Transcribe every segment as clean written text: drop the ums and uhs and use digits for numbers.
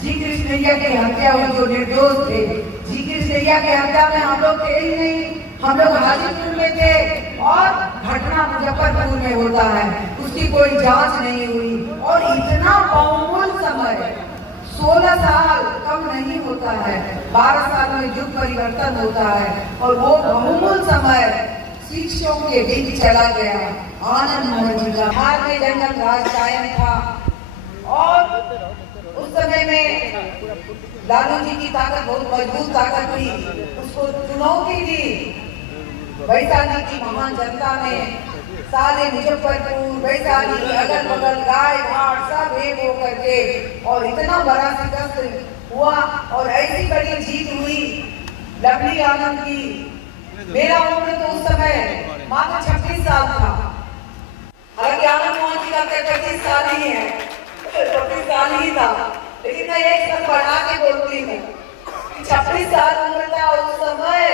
जी कृष्णैया की हत्या हुई जो निर्दोष थे। जी कृष्णैया की हत्या में हम लोग थे ही नहीं, हम लोग हाजीपुर में थे और घटना मुजफ्फरपुर में होता है, उसकी कोई जांच नहीं हुई। और इतना बहुमूल्य समय 16 साल कम नहीं होता है, 12 साल में युग परिवर्तन होता है और वो बहुमूल्य समय शिक्षकों के बीच चला गया। आनंद मोहन जी का बिहार में जंगल राज कायम था और उस समय में लालू जी की ताकत बहुत मजबूत ताकत थी, उसको चुनौती दी। वैशाली की महान जनता ने सारे मुजफ्फरपुर, वैशाली, अगल बगल, गाय घाट सब एक होकर के और इतना बड़ा शिकस्त हुआ और ऐसी बड़ी जीत हुई लवली आनंद की। मेरा उम्र तो उस समय मात्र 26 साल था, हालांकि आनंद मोहन जी का 35 साल ही है, 36 साल ही था, लेकिन मैं एक साल बढ़ा के बोलती हूँ। 26 साल उम्र था उस समय,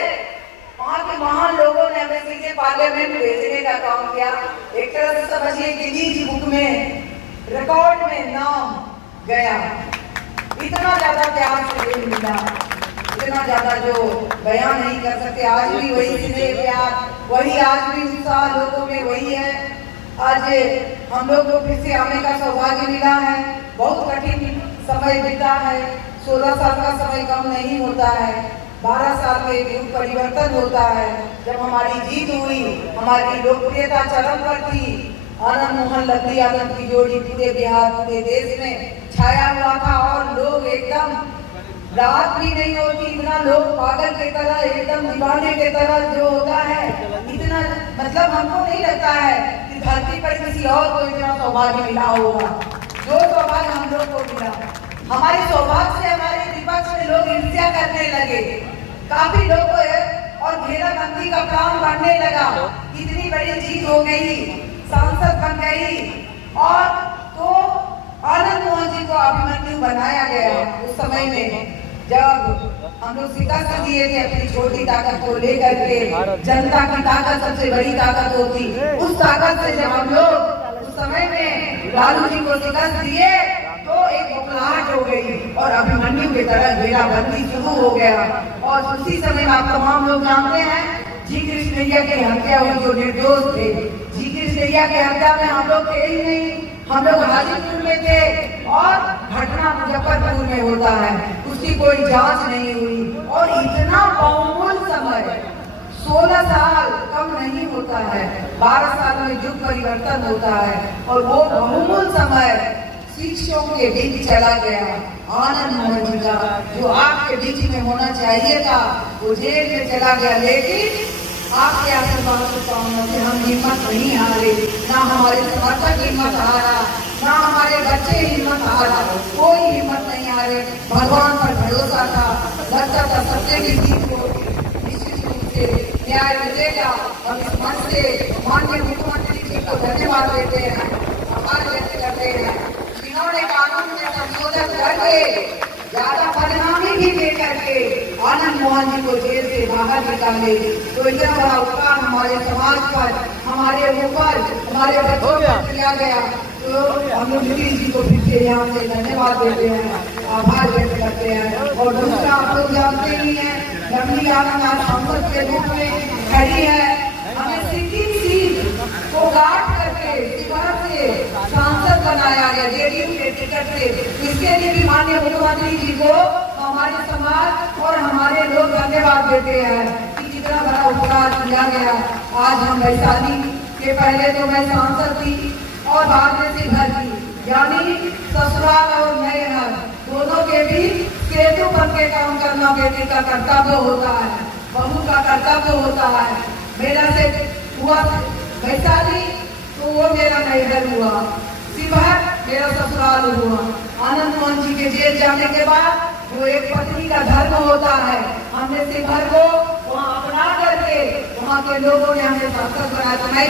वहाँ के महान लोगों ने हमें सीधे पार्लियामेंट भेजने का काम किया। एक तरह से समझिए गिनीज बुक में, रिकॉर्ड में नाम गया। इतना ज्यादा प्यार से मिला, इतना ज्यादा जो बयान नहीं कर सकते। आज भी वही स्नेह प्यार, वही आज भी उत्साह लोगों में वही है। आज हम लोग को फिर से आने का सौभाग्य मिला है। बहुत कठिन समय बीता है, 16 साल का समय कम नहीं होता है, 12 साल में युग परिवर्तन होता है। जब हमारी जीत हुई, हमारी लोकप्रियता चरम पर थी, आनंद मोहन लवली आनंद की जोड़ी पूरे बिहार, पूरे देश में छाया हुआ था और लोग एकदम रात भी नहीं होती, इतना लोग पागल की तरह, एकदम दीवाने की तरह जो होता है, इतना मतलब हमको नहीं लगता है कि धरती पर किसी और को इतना सौभाग्य मिला होगा जो सौभाग्य हम लोग को मिला। हमारे सौभाग्य से हमारे विपक्ष में लोग ईर्ष्या करने लगे, काफी लोग और घेराबंदी का प्लान बनने लगा। इतनी बड़ी जीत हो गई, सांसद बन गई और तो आनंद मोहन जी को अभिमन्यु बनाया गया। उस समय में जब हम लोग शिकस्त दिए थे अपनी छोटी ताकत को लेकर के, जनता की ताकत सबसे बड़ी ताकत होती, उस ताकत से जब हम लोग उस समय में लालू जी को शिकस्त दिए तो एक बुखलाहट हो गई और अभिमन्यु की तरह घेराबंदी शुरू हो गया। और उसी समय आप तमाम लोग जानते हैं जी कृष्णैया की हत्या हुई जो निर्दोष थे। जी कृष्णैया की हत्या में हम लोग थे ही नहीं, हम लोग हाजीपुर में थे और घटना मुजफ्फरपुर में होता है, उसकी कोई जांच नहीं हुई। और इतना बहुमूल्य समय 16 साल कम नहीं होता है, 12 साल में युग परिवर्तन होता है और वो बहुमूल्य समय शिक्षकों के बीच चला गया। आनंद मोहन जी का जो आपके बीच में होना चाहिए था वो जेल में चला गया, लेकिन आपके आशीर्वाद शुभकामनाओं से हम हिम्मत नहीं हारे, ना हमारे समर्थक हिम्मत हारा, ना हमारे बच्चे हिम्मत हारा, कोई हिम्मत नहीं हारे। भगवान पर भरोसा था, लगता था सत्य की जीत को निश्चित रूप से न्याय मिलेगा। और इस मंच से माननीय मुख्यमंत्री जी को धन्यवाद देते हैं, आभार व्यक्त करते हैं जिन्होंने कानून में संशोधन करके ज्यादा परिणामी भी दे करके आनंद मोहन जी को जेल से बाहर निकाले। तो इतना बड़ा उपकार हमारे समाज पर, हमारे ऊपर, हमारे बच्चों पर किया गया। तो हम लोग नीतीश जी को फिर से यहाँ से धन्यवाद देते हैं, आभार व्यक्त करते हैं। और दूसरा आप लोग जानते ही हैं, लवली आनंद आज संसद के रूप में खड़ी है। हमें सिक्किम सीट को गांठ करके शिवहर से सांसद बनाया गया जेडीयू के टिकट से। इसके लिए भी माननीय मुख्यमंत्री जी को हमारे समाज और हमारे लोग धन्यवाद देते हैं कि कितना बड़ा उपकार किया गया। आज हम वैशाली के, पहले तो मैं सांसद थी और बाद में शिवहर की, यानी ससुराल और नए घर दोनों के भी सेतु बन के काम करना बेटी का कर्तव्य होता है, बहू का कर्तव्य होता है। मेरा से हुआ वैशाली तो वो मेरा नैहर हुआ, शिवहर मेरा ससुराल हुआ। आनंद मोहन जी के जेल जाने के बाद वो एक पत्नी का धर्म होता है, हमने शिवहर को वहाँ अपना करके वहाँ के लोगों ने हमें सांसद बनाया। तो मैं